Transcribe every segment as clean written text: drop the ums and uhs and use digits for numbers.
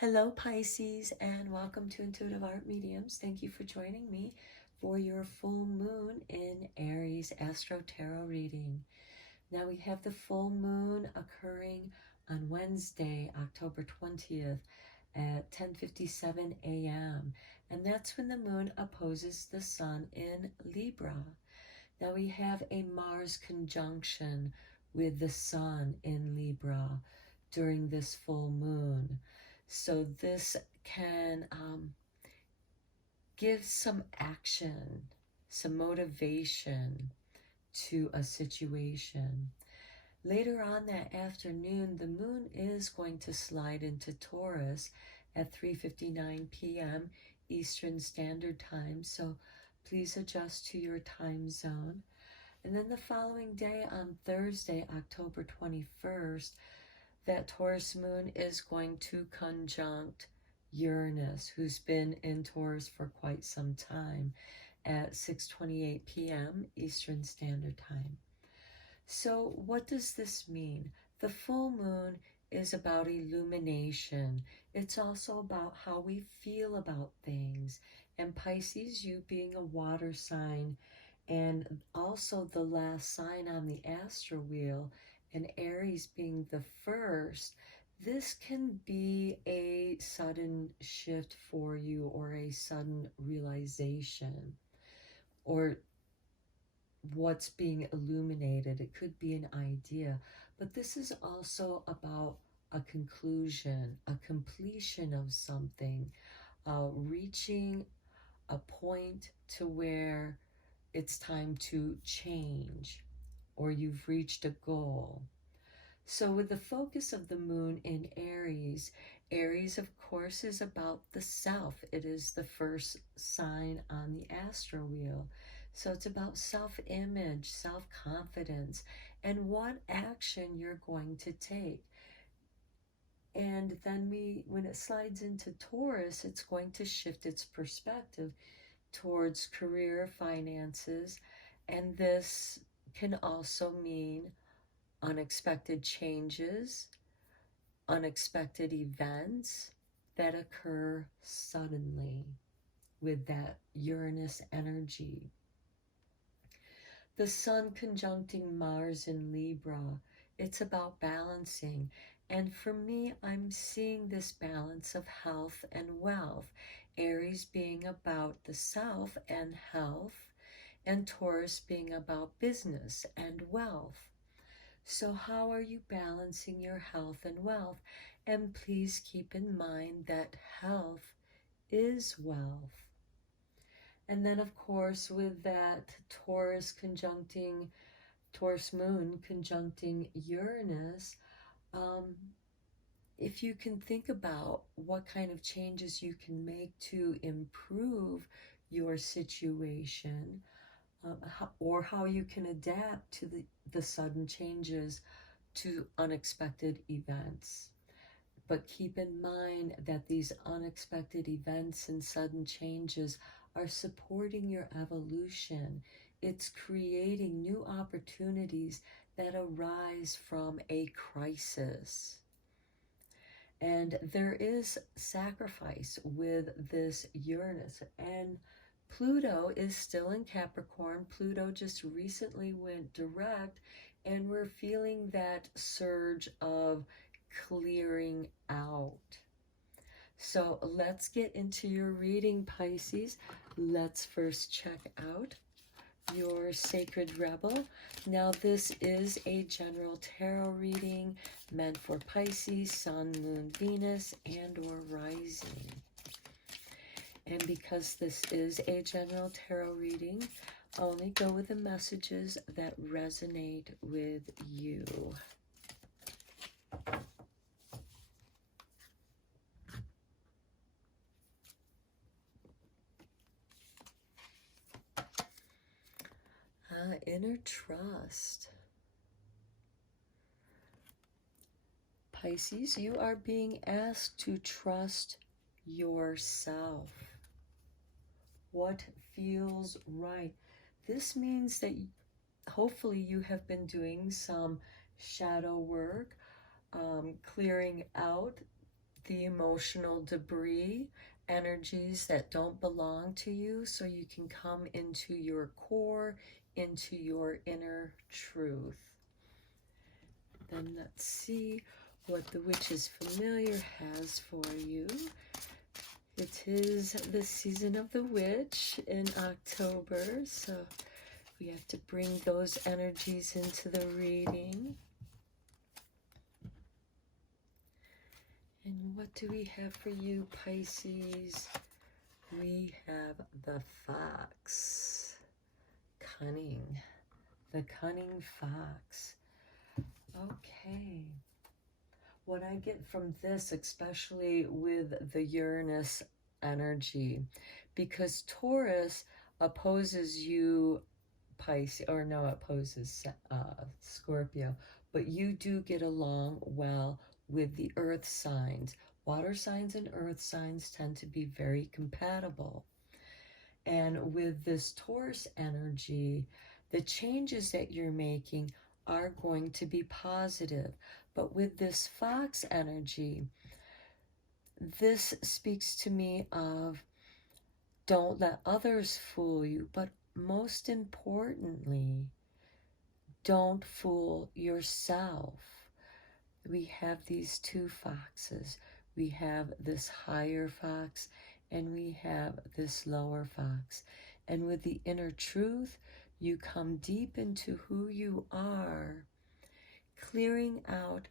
Hello, Pisces, and welcome to Intuitive Art Mediums. Thank you for joining me for your full moon in Aries Astro Tarot reading. Now we have the full moon occurring on Wednesday, October 20th at 10:57 a.m. And that's when the moon opposes the sun in Libra. Now we have a Mars conjunction with the sun in Libra during this full moon. So this can give some action, some motivation to a situation. Later on that afternoon, the moon is going to slide into Taurus at 3:59 p.m. Eastern Standard Time. So please adjust to your time zone. And then the following day on Thursday, October 21st, that Taurus moon is going to conjunct Uranus, who's been in Taurus for quite some time, at 6:28 p.m. Eastern Standard Time. So what does this mean? The full moon is about illumination. It's also about how we feel about things. And Pisces, you being a water sign, and also the last sign on the astro wheel, and Aries being the first, this can be a sudden shift for you or a sudden realization or what's being illuminated. It could be an idea, but this is also about a conclusion, a completion of something, reaching a point to where it's time to change, or you've reached a goal. So with the focus of the moon in Aries, Aries of course is about the self. It is the first sign on the astro wheel. So it's about self-image, self-confidence, and what action you're going to take. And then when it slides into Taurus, it's going to shift its perspective towards career, finances, and this can also mean unexpected changes, unexpected events that occur suddenly with that Uranus energy. The sun conjuncting Mars in Libra, it's about balancing. And for me, I'm seeing this balance of health and wealth. Aries being about the self and health, and Taurus being about business and wealth. So how are you balancing your health and wealth? And please keep in mind that health is wealth. And then, of course, with that Taurus moon conjuncting Uranus, if you can think about what kind of changes you can make to improve your situation, or how you can adapt to the sudden changes, to unexpected events. But keep in mind that these unexpected events and sudden changes are supporting your evolution. It's creating new opportunities that arise from a crisis. And there is sacrifice with this Uranus. And Pluto is still in Capricorn. Pluto just recently went direct, and we're feeling that surge of clearing out. So let's get into your reading, Pisces. Let's first check out your Sacred Rebel. Now this is a general tarot reading meant for Pisces, Sun, Moon, Venus, and or Rising. And because this is a general tarot reading, only go with the messages that resonate with you. Inner trust. Pisces, you are being asked to trust yourself. What feels right? This means that hopefully you have been doing some shadow work, clearing out the emotional debris, energies that don't belong to you, so you can come into your core, into your inner truth. Then let's see what the Witch's Familiar has for you. It is the season of the Witch in October, so we have to bring those energies into the reading. And what do we have for you, Pisces? We have the Fox. Cunning. The cunning fox. Okay. What I get from this, especially with the Uranus energy, because Taurus opposes you, Pisces, or no, opposes Scorpio, but you do get along well with the earth signs. Water signs and earth signs tend to be very compatible. And with this Taurus energy, the changes that you're making are going to be positive. But with this Fox energy, this speaks to me of don't let others fool you, but most importantly, don't fool yourself. We have these two foxes. We have this higher fox and we have this lower fox. And with the inner truth, you come deep into who you are, clearing out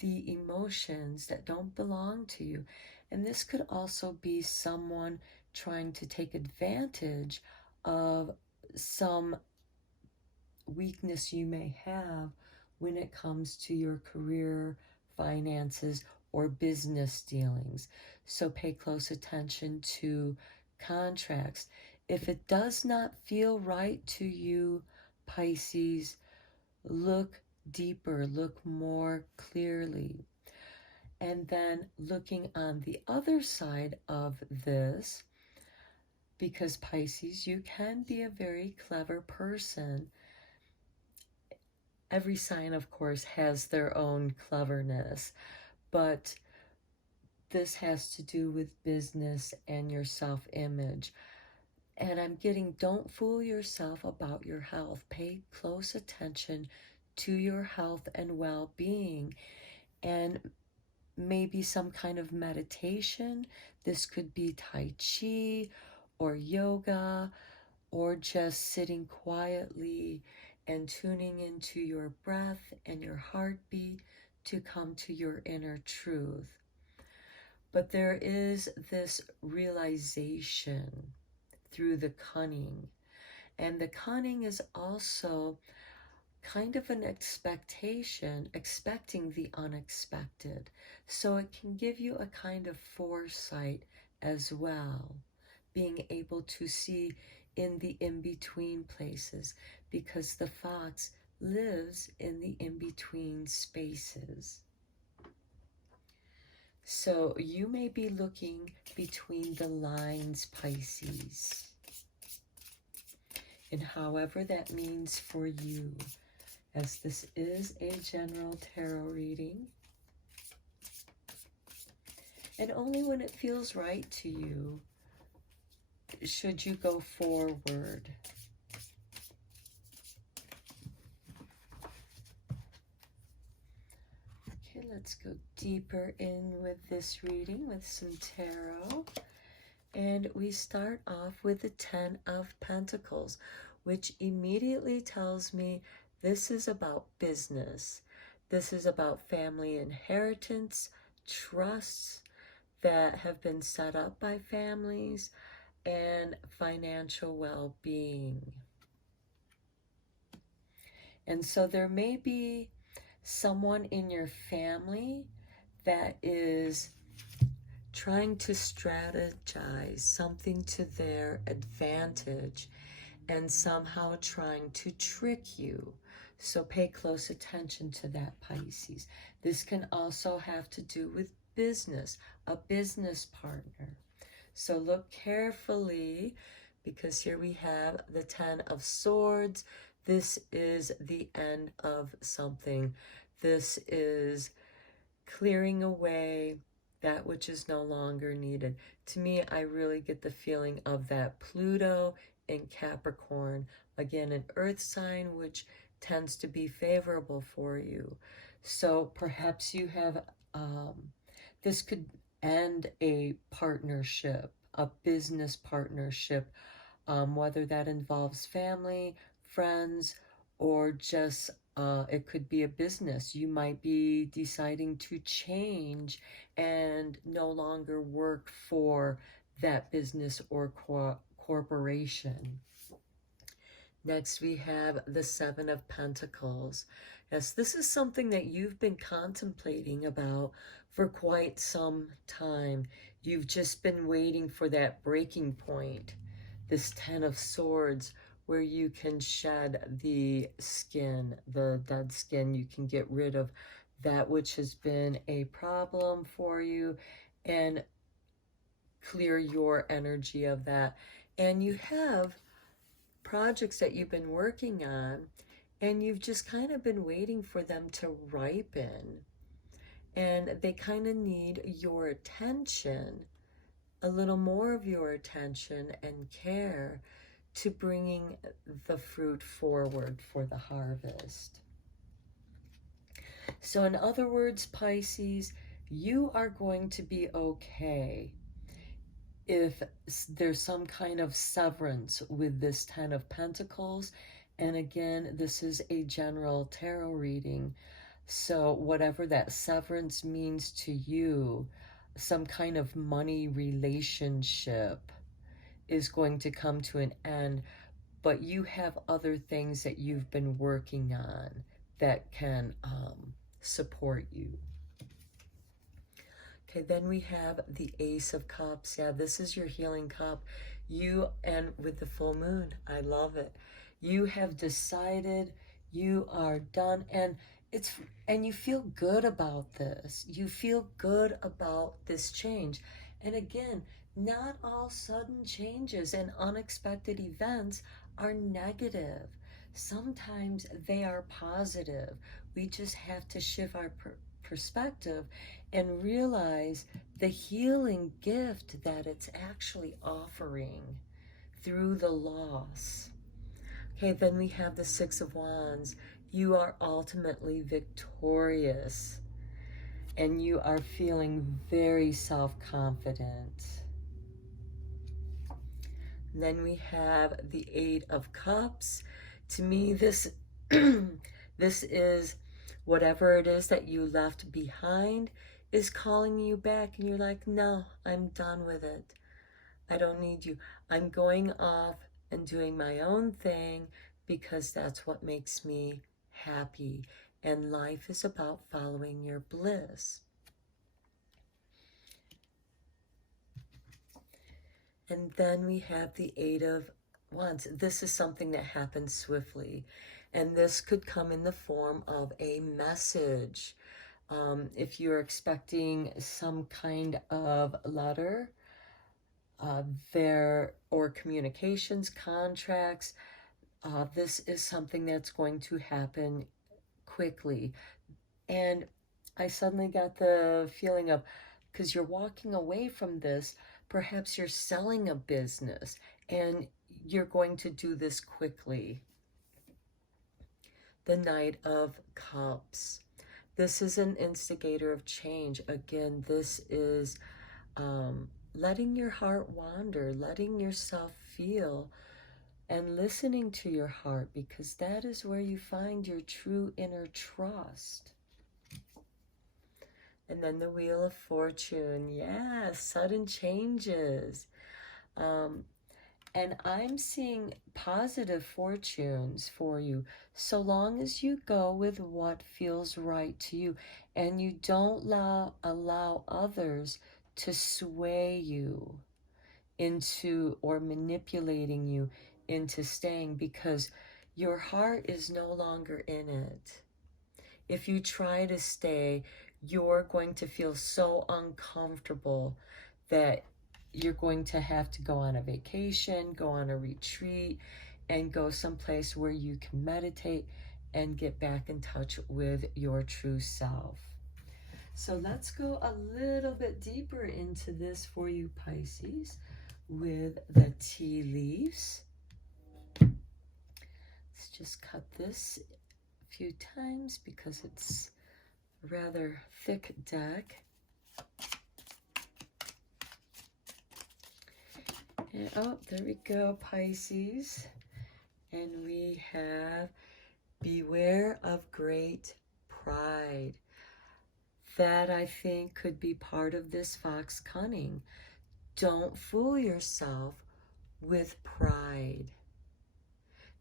the emotions that don't belong to you. And this could also be someone trying to take advantage of some weakness you may have when it comes to your career, finances, or business dealings. So pay close attention to contracts. If it does not feel right to you, Pisces, look deeper, look more clearly. And then looking on the other side of this, because Pisces, you can be a very clever person. Every sign, of course, has their own cleverness, but this has to do with business and your self-image. And I'm getting, don't fool yourself about your health. Pay close attention to your health and well-being, and maybe some kind of meditation. This could be Tai Chi or yoga, or just sitting quietly and tuning into your breath and your heartbeat to come to your inner truth. But there is this realization through the cunning. And the cunning is also kind of an expectation, expecting the unexpected. So it can give you a kind of foresight as well, being able to see in the in-between places, because the fox lives in the in-between spaces. So you may be looking between the lines, Pisces, and however that means for you, as this is a general tarot reading. And only when it feels right to you should you go forward. Okay, let's go deeper in with this reading with some tarot. And we start off with the 10 of Pentacles, which immediately tells me this is about business. This is about family inheritance, trusts that have been set up by families, and financial well-being. And so there may be someone in your family that is trying to strategize something to their advantage and somehow trying to trick you. So pay close attention to that, Pisces. This can also have to do with business, a business partner. So look carefully, because here we have the 10 of Swords. This is the end of something. This is clearing away that which is no longer needed. To me, I really get the feeling of that Pluto in Capricorn, again, an earth sign, which tends to be favorable for you. So perhaps you have, this could end a partnership, a business partnership, whether that involves family, friends, or just it could be a business. You might be deciding to change and no longer work for that business or corporation. Next, we have the Seven of Pentacles. Yes, this is something that you've been contemplating about for quite some time. You've just been waiting for that breaking point, this Ten of Swords, where you can shed the skin, the dead skin. You can get rid of that which has been a problem for you and clear your energy of that. And you have projects that you've been working on, and you've just kind of been waiting for them to ripen. And they kind of need your attention, a little more of your attention and care to bringing the fruit forward for the harvest. So in other words, Pisces, you are going to be okay if there's some kind of severance with this Ten of Pentacles. And again, this is a general tarot reading. So whatever that severance means to you, some kind of money relationship is going to come to an end, but you have other things that you've been working on that can support you. Okay, then we have the Ace of Cups. Yeah, this is your healing cup. You, and with the full moon, I love it. You have decided, you are done, and you feel good about this. You feel good about this change. And again, not all sudden changes and unexpected events are negative. Sometimes they are positive. We just have to shift our perspective and realize the healing gift that it's actually offering through the loss. Okay, then we have the Six of Wands. You are ultimately victorious and you are feeling very self-confident. Then we have the Eight of Cups. To me, this this is whatever it is that you left behind is calling you back, and you're like, no, I'm done with it. I don't need you. I'm going off and doing my own thing because that's what makes me happy. And life is about following your bliss. And then we have the Eight of Wands. This is something that happens swiftly. And this could come in the form of a message. If you're expecting some kind of letter, or communications, contracts, this is something that's going to happen quickly. And I suddenly got the feeling of, because you're walking away from this, perhaps you're selling a business and you're going to do this quickly. The Knight of Cups. This is an instigator of change. Again, this is letting your heart wander, letting yourself feel, and listening to your heart, because that is where you find your true inner trust. And then the Wheel of Fortune. Yeah, sudden changes. And I'm seeing positive fortunes for you, so long as you go with what feels right to you and you don't allow others to sway you into, or manipulating you into staying, because your heart is no longer in it. If you try to stay, you're going to feel so uncomfortable that you're going to have to go on a vacation, go on a retreat, and go someplace where you can meditate and get back in touch with your true self. So let's go a little bit deeper into this for you, Pisces, with the tea leaves. Let's just cut this a few times because it's a rather thick deck. And, oh, there we go, Pisces. And we have beware of great pride. That, I think, could be part of this fox cunning. Don't fool yourself with pride,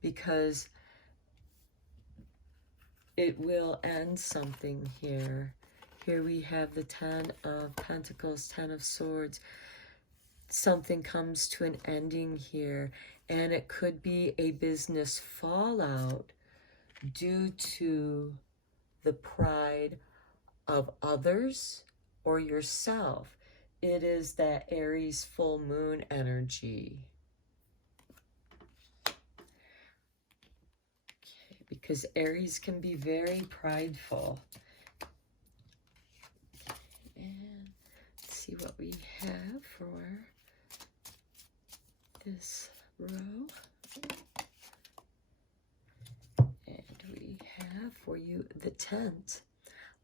because it will end something here. Here we have the 10 of Pentacles, 10 of Swords. Something comes to an ending here, and it could be a business fallout due to the pride of others or yourself. It is that Aries full moon energy. Okay, because Aries can be very prideful. And let's see what we have for this row. And we have for you the tent,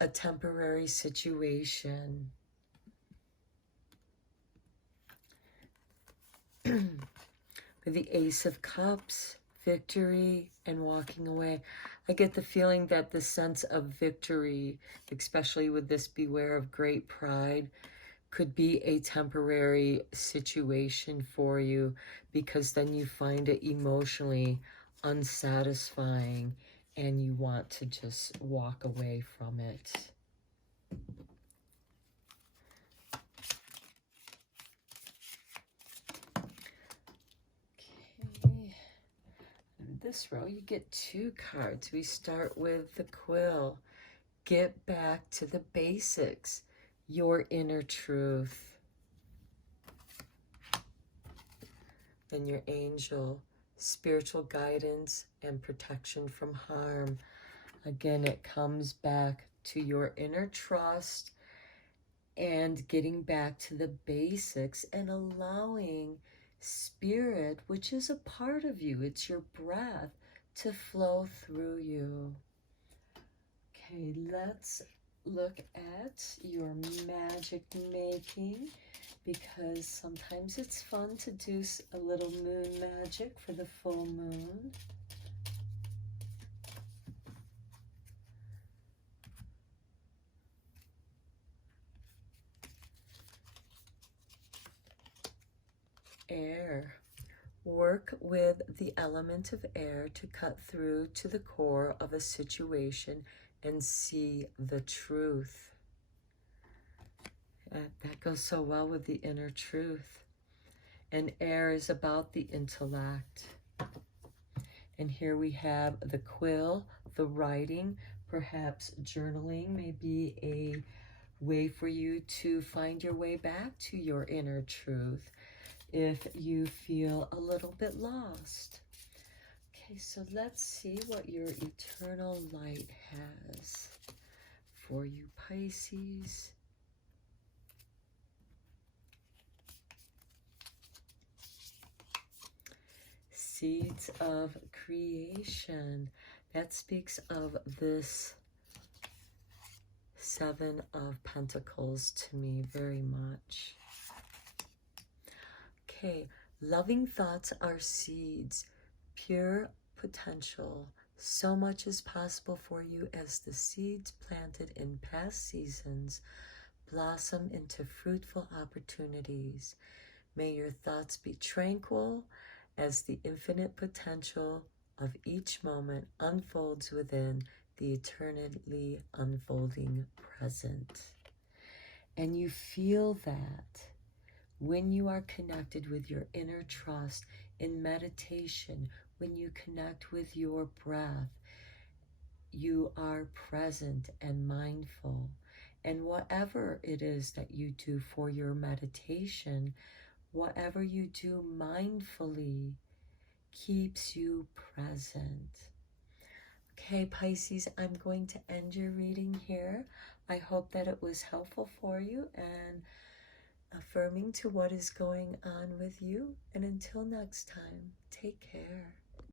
a temporary situation. With the Ace of Cups, victory and walking away. I get the feeling that the sense of victory, especially with this beware of great pride, could be a temporary situation for you, because then you find it emotionally unsatisfying and you want to just walk away from it. Okay. In this row, you get 2 cards. We start with the Quill. Get back to the basics, your inner truth. Then your Angel, spiritual guidance and protection from harm. Again, it comes back to your inner trust and getting back to the basics and allowing spirit, which is a part of you, it's your breath, to flow through you. Okay, let's look at your magic making, because sometimes it's fun to do a little moon magic for the full moon. Air. Work with the element of air to cut through to the core of a situation and see the truth. That goes so well with the inner truth. And air is about the intellect. And here we have the quill, the writing. Perhaps journaling may be a way for you to find your way back to your inner truth if you feel a little bit lost. Okay, so let's see what your eternal light has for you, Pisces. Seeds of creation. That speaks of this 7 of Pentacles to me very much. Okay, loving thoughts are seeds, pure potential. So much is possible for you as the seeds planted in past seasons blossom into fruitful opportunities. May your thoughts be tranquil as the infinite potential of each moment unfolds within the eternally unfolding present. And you feel that when you are connected with your inner trust in meditation, when you connect with your breath, you are present and mindful. And whatever it is that you do for your meditation, whatever you do mindfully keeps you present. Okay, Pisces, I'm going to end your reading here. I hope that it was helpful for you and affirming to what is going on with you. And until next time, take care.